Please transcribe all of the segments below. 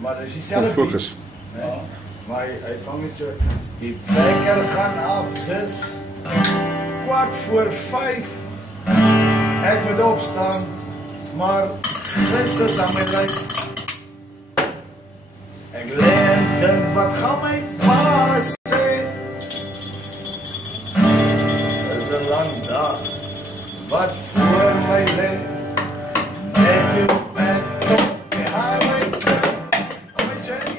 Maar dat is diezelfde focus. Nee? Maar hij vangt niet zo. Die wekker gaan af, 6, 4:15. Ik moet opstaan, maar gisteren aan mijn lijf. Ik leer denk, wat gaan mijn pa zeggen? Het is een lang dag, wat voor mij ligt. Net toe met de highway club, met Jenny.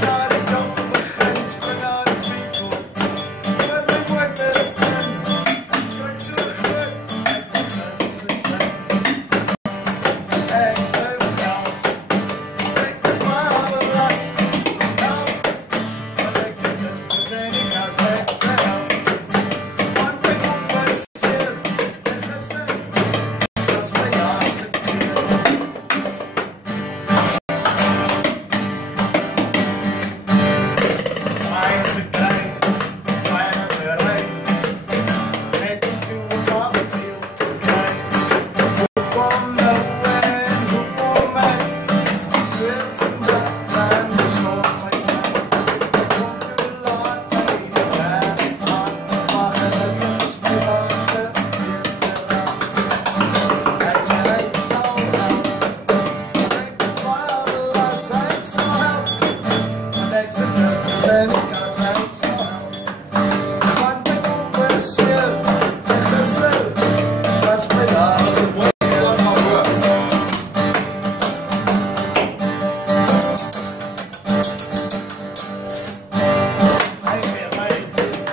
Naar de kant begin, spring aan de spiegel. Met de woorden, ik schrik zo goed. Ik begin te zijn. Ik zei me nou, ik ben maar alle last. Nou, wat ik zeg is, en ik ga zeggen nou. Want ik kom bij zeer, en gisteren, dat is mijn laatste keer. Fijn te klein, fijn te rijk. Ik doe het wat ik wil te klein. Hoe kwam nou en hoe kwam mij? Ik zweer vandaag aan de zon mijn tijd. Ik kom te laat bij de tijd aan. Maar gelukkig is mijn laatste keer eraan. Hij zei hij zal gaan. Ik ben vader, laat zijn zo helpen. Want ik zeg dus en ik kan zijn zo helpen. Want ik compenseer en gisteren was mijn laatste keer. Hij weer mij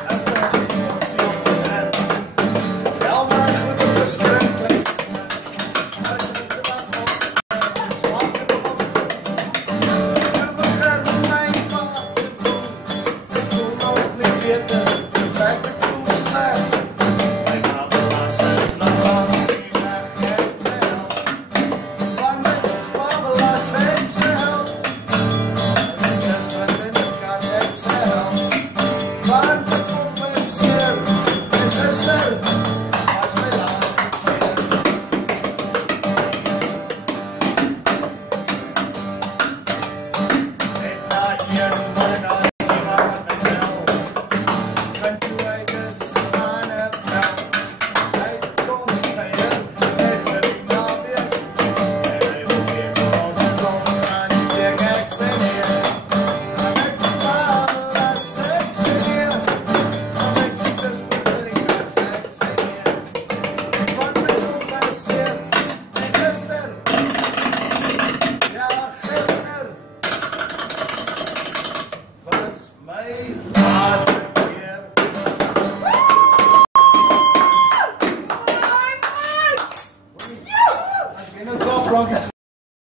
en krijg ik emotie op de hand. Wel maar goed op verschrikkelijk. Maar ik moet er maar op. Het is wakker op. En begin mijn maat te doen. Ik voel me ook niet beter. De fact ik voel me slecht. Mijn babbelaars is nog lang niet weg. Ik zeg help. Want mijn babbelaars ik zeg help. En ik desperate in de kast ik zeg help. Want ik compenseer en gisteren was mijn laatste keer. Ik laat je nooit als iemand mezelf. Ben toe uit de slaan het wel. Hij komt niet bij je, ik wil niet naar weer. En hij wil weer gewoon zijn komen aan die stek, ik zeg hier. En ik bepaal als ik zeg hier. Want ik zie dus bedoeling als ik zeg hier. Want ik compenseer en gisteren. Ja, gisteren was mijn laatste keer. Als je in een klapplankje